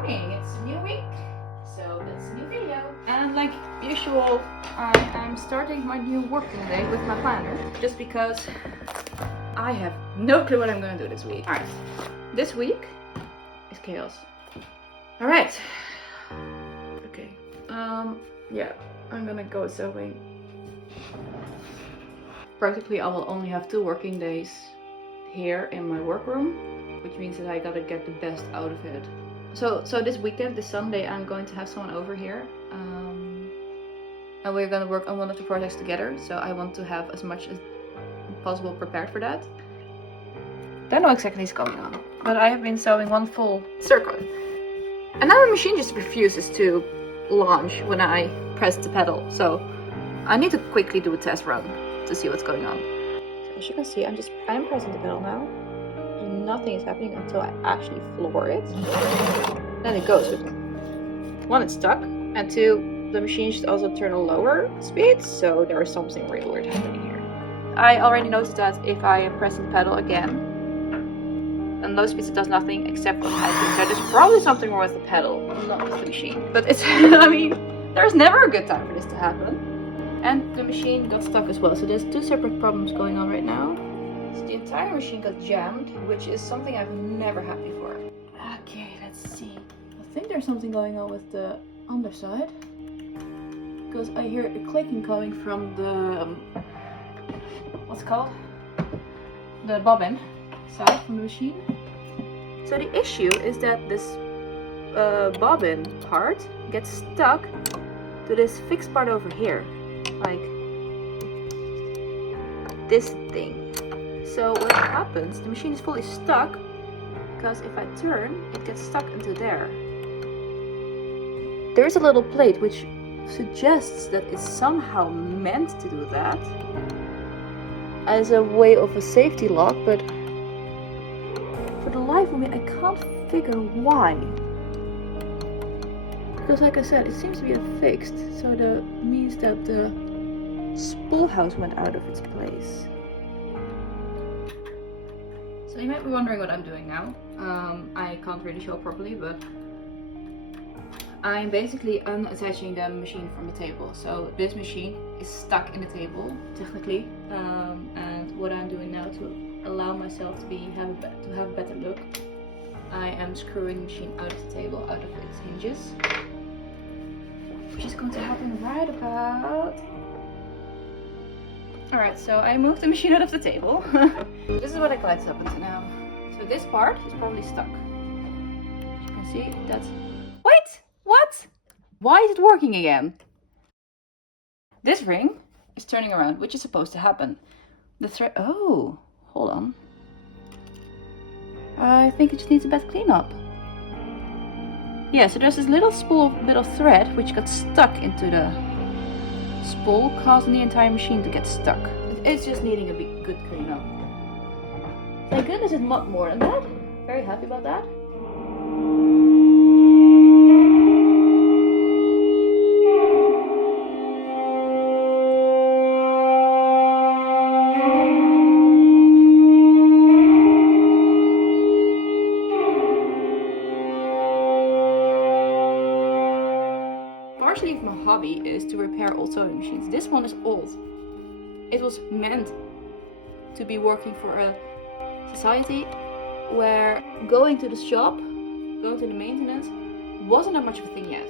morning, it's a new week, so it's a new video. And like usual, I am starting my new working day with my planner, just because I have no clue what I'm gonna do this week. Alright, this week is chaos. Alright. Okay, yeah, I'm gonna go sewing. Practically I will only have 2 working days here in my workroom, which means that I gotta get the best out of it. So this weekend, this Sunday, I'm going to have someone over here, and we're gonna work on one of the projects together. So I want to have as much as possible prepared for that. Don't know exactly what's going on, but I have been sewing one full circle, and now the machine just refuses to launch when I press the pedal. So I need to quickly do a test run to see what's going on. So as you can see, I'm pressing the pedal now. Nothing is happening until I actually floor it. Then it goes. One, it's stuck, and 2, the machine should also turn a lower speed, so there is something really weird happening here. I already noticed that if I am pressing the pedal again, and low speeds it does nothing except on high speed. So there's probably something wrong with the pedal, not with the machine. But it's, I mean, there's never a good time for this to happen. And the machine got stuck as well, so there's 2 separate problems going on right now. So the entire machine got jammed, which is something I've never had before. Okay, let's see. I think there's something going on with the underside, because I hear a clicking coming from the what's it called? The bobbin side from the machine. So the issue is that this bobbin part gets stuck to this fixed part over here, like this thing. So what happens, the machine is fully stuck, because if I turn, it gets stuck into there. There is a little plate which suggests that it's somehow meant to do that as a way of a safety lock, but for the life of me I can't figure why. Because like I said, it seems to be fixed, so that means that the spool house went out of its place. So you might be wondering what I'm doing now. I can't really show properly, but I'm basically unattaching the machine from the table. So this machine is stuck in the table, technically. And what I'm doing now to allow myself to have a better look, I am screwing the machine out of the table, out of its hinges. Which is going to happen right about... Alright, so I moved the machine out of the table. So this is what I glides up into now. So this part is probably stuck. As you can see, that's... Wait! What? Why is it working again? This ring is turning around, which is supposed to happen. The thread... Oh, hold on. I think it just needs a bit cleanup. Yeah, so there's this little bit of thread which got stuck into the spool, causing the entire machine to get stuck. It's just needing a good cleanup. Thank goodness it's not more than that. Very happy about that. Partially my hobby is to repair old sewing machines. This one is old. It was meant to be working for a society where going to the shop, going to the maintenance, wasn't that much of a thing yet.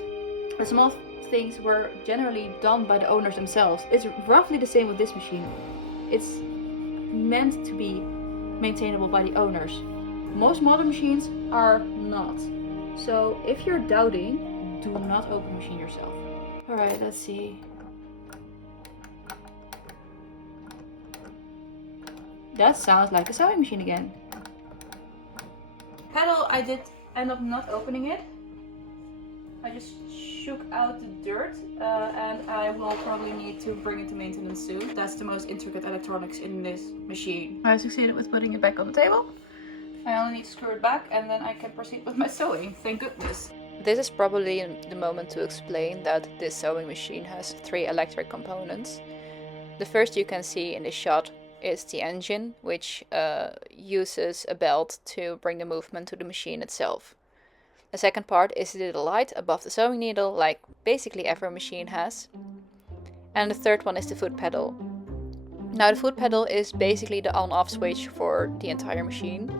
The small things were generally done by the owners themselves. It's roughly the same with this machine. It's meant to be maintainable by the owners. Most modern machines are not. So if you're doubting, do not open the machine yourself. Alright, let's see. That sounds like a sewing machine again. Pedal, I did end up not opening it. I just shook out the dirt, and I will probably need to bring it to maintenance soon. That's the most intricate electronics in this machine. I succeeded with putting it back on the table. I only need to screw it back and then I can proceed with my sewing, thank goodness. This is probably the moment to explain that this sewing machine has 3 electric components. The first you can see in the shot is the engine, which uses a belt to bring the movement to the machine itself. The second part is the little light above the sewing needle, like basically every machine has. And the third one is the foot pedal. Now the foot pedal is basically the on-off switch for the entire machine.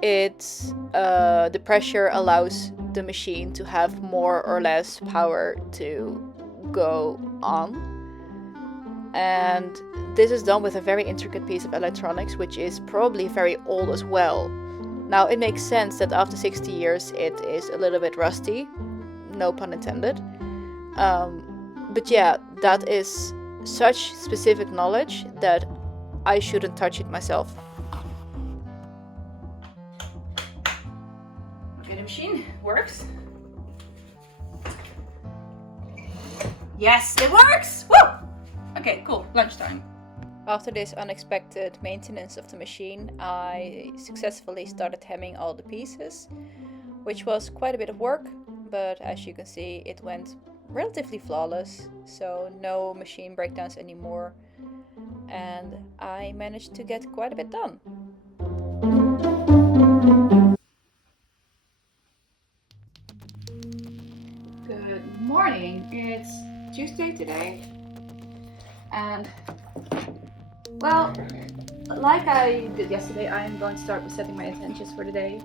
It's the pressure allows the machine to have more or less power to go on. And this is done with a very intricate piece of electronics, which is probably very old as well. Now it makes sense that after 60 years it is a little bit rusty, no pun intended. But yeah, that is such specific knowledge that I shouldn't touch it myself. Okay, the machine works. Yes, it works! Woo! Okay, cool, lunchtime. After this unexpected maintenance of the machine, I successfully started hemming all the pieces, which was quite a bit of work, but as you can see it went relatively flawless, so no machine breakdowns anymore, and I managed to get quite a bit done. Good morning, it's Tuesday today, and well, like I did yesterday, I'm going to start with setting my intentions for the day.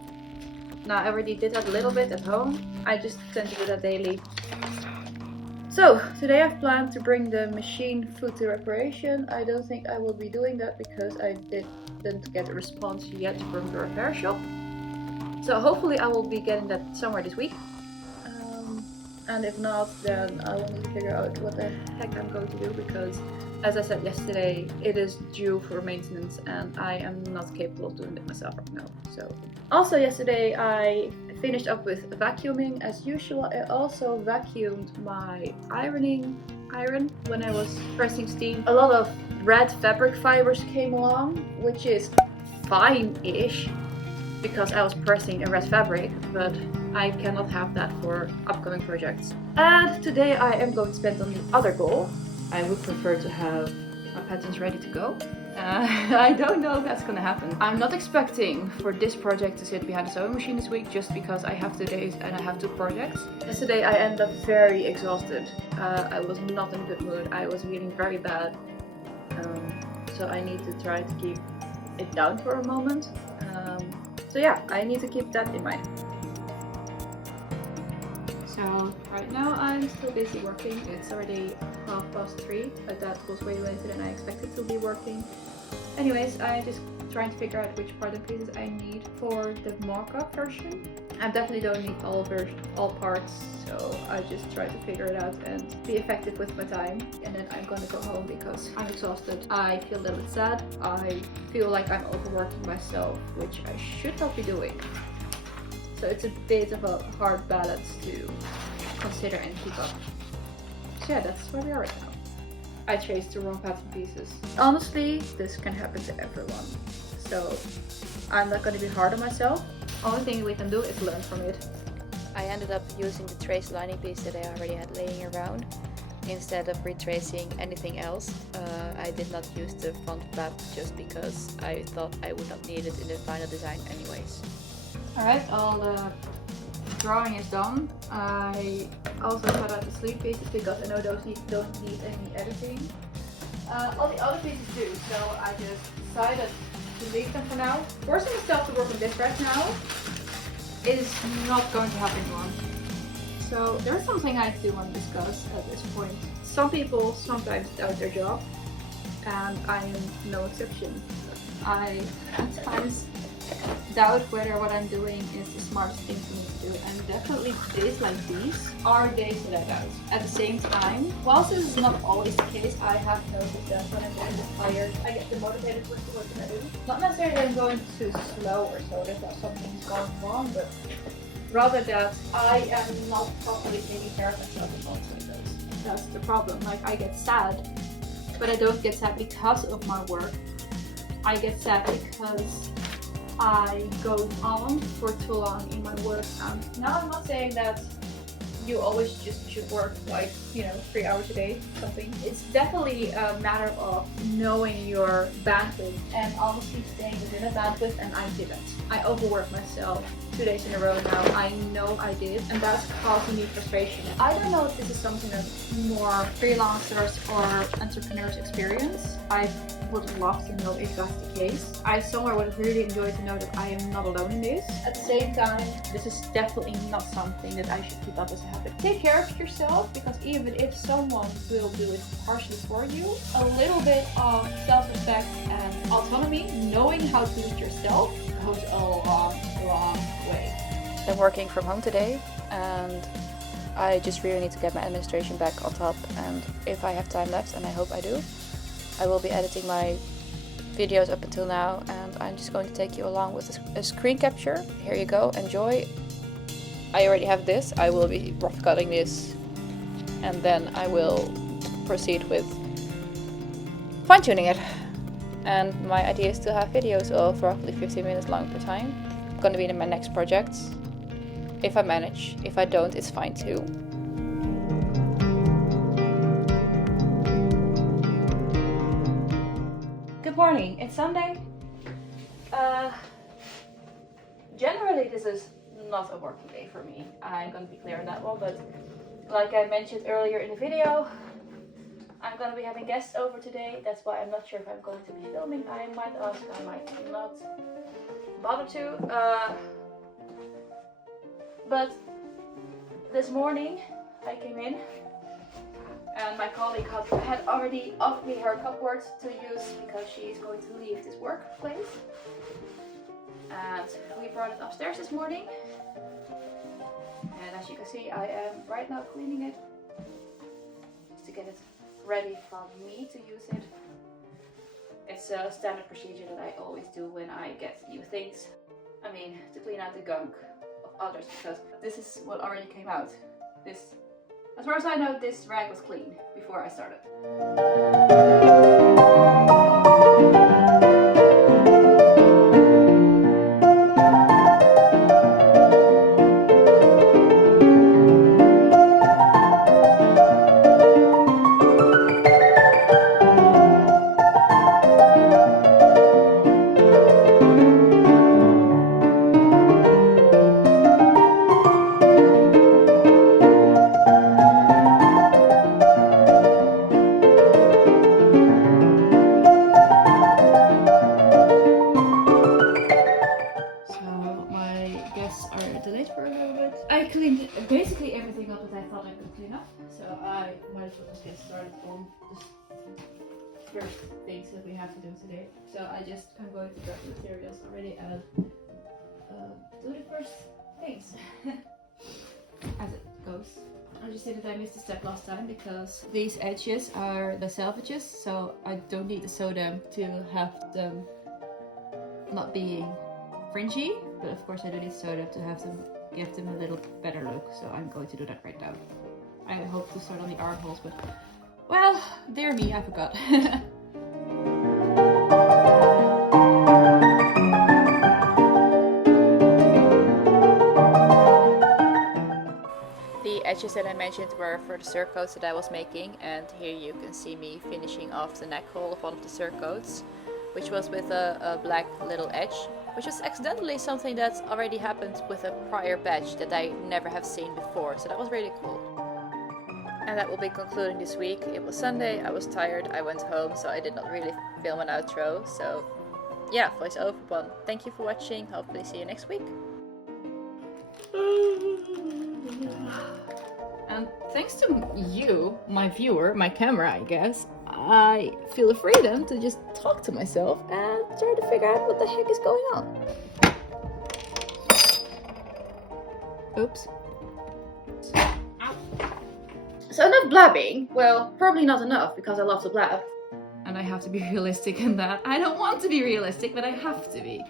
Now, I already did that a little bit at home, I just tend to do that daily. So, today I've planned to bring the machine foot to reparation. I don't think I will be doing that because I didn't get a response yet from the repair shop. So hopefully I will be getting that somewhere this week. And if not, then I will need to figure out what the heck I'm going to do, because as I said yesterday, it is due for maintenance and I am not capable of doing it myself right now. So, also yesterday I finished up with vacuuming as usual. I also vacuumed my iron when I was pressing steam. A lot of red fabric fibers came along, which is fine-ish because I was pressing a red fabric, but I cannot have that for upcoming projects. And today I am going to spend on the other goal. I would prefer to have my patterns ready to go. I don't know if that's gonna happen. I'm not expecting for this project to sit behind the sewing machine this week just because I have 2 days and I have 2 projects. Yesterday I ended up very exhausted. I was not in a good mood. I was feeling very bad. So I need to try to keep it down for a moment. So yeah, I need to keep that in mind. So right now I'm still busy working. It's already 3:30, but that was way later than I expected to be working. Anyways, I'm just trying to figure out which part and pieces I need for the mock-up version. I definitely don't need all parts, so I just try to figure it out and be effective with my time. And then I'm gonna go home because I'm exhausted. I feel a little bit sad. I feel like I'm overworking myself, which I should not be doing. So it's a bit of a hard balance to consider and keep up. So yeah, that's where we are right now. I traced the wrong pattern pieces. Honestly, this can happen to everyone. So I'm not going to be hard on myself. Only thing we can do is learn from it. I ended up using the trace lining piece that I already had laying around instead of retracing anything else. I did not use the front flap just because I thought I would not need it in the final design anyways. Alright, all the drawing is done. I also cut out the sleeve pieces because I know those don't need any editing. All the other pieces do, so I just decided to leave them for now. Forcing myself to work on this right now is not going to help anyone. So there's something I do want to discuss at this point. Some people sometimes doubt their job, and I am no exception. I sometimes doubt whether what I'm doing is the smartest thing for me to do, and definitely days like these are days that I doubt. At the same time, whilst this is not always the case, I have noticed that when I'm getting tired, I get demotivated with the work that I do. Not necessarily that I'm going too slow or so, that something's going wrong, but rather that I am not properly taking care of myself in most ways. That's the problem. Like, I get sad, but I don't get sad because of my work. I get sad because I go on for too long in my work. Now I'm not saying that you always just should work like, you know, 3 hours a day, something. It's definitely a matter of knowing your bandwidth and honestly staying within a bandwidth, and I didn't. I overworked myself 2 days in a row now. I know I did, and that's causing me frustration. I don't know if this is something that more freelancers or entrepreneurs experience. I would love to know if that's the case. I somewhere would really enjoy to know that I am not alone in this. At the same time, this is definitely not something that I should keep up as a habit. Take care of yourself, because even if someone will do it partially for you, a little bit of self-respect and autonomy, knowing how to do it yourself, goes a long way. I'm working from home today, and I just really need to get my administration back on top, and if I have time left, and I hope I do, I will be editing my videos up until now, and I'm just going to take you along with a screen capture. Here you go, enjoy. I already have this. I will be rough cutting this, and then I will proceed with fine-tuning it. And my idea is to have videos of roughly 15 minutes long per time. I'm gonna be in my next project, if I manage. If I don't, it's fine too. Good morning, it's Sunday. Generally this is not a working day for me. I'm gonna be clear on that one, but like I mentioned earlier in the video, I'm gonna be having guests over today. That's why I'm not sure if I'm going to be filming. I might ask, I might not bother to. But this morning I came in and my colleague had already offered me her cupboard to use because she's going to leave this workplace. And we brought it upstairs this morning. And as you can see, I am right now cleaning it just to get it ready for me to use it. It's a standard procedure that I always do when I get new things. I mean, to clean out the gunk of others, because this is what already came out. This, as far as I know, this rag was clean before I started. I cleaned basically everything up that I thought I could clean up, so I might as well just get started on the first things that we have to do today. So I'm going to grab the materials already and do the first things as it goes. I just said that I missed a step last time because these edges are the selvages, so I don't need to sew them to have them not being fringy, but of course I do need to sew them to have them give them a little better look, so I'm going to do that right now. I hope to start on the armholes, but well, dear me, I forgot. The edges that I mentioned were for the surcoats that I was making, and here you can see me finishing off the neck hole of one of the surcoats, which was with a black little edge, which is accidentally something that's already happened with a prior batch that I never have seen before, so that was really cool. And that will be concluding this week. It was Sunday, I was tired, I went home, so I did not really film an outro, so yeah, voiceover one. Thank you for watching, hopefully see you next week. And thanks to you, my viewer, my camera, I guess, I feel the freedom to just talk to myself and try to figure out what the heck is going on. Oops. Ow. So enough blabbing. Well, probably not enough because I love to blab. And I have to be realistic in that. I don't want to be realistic, but I have to be.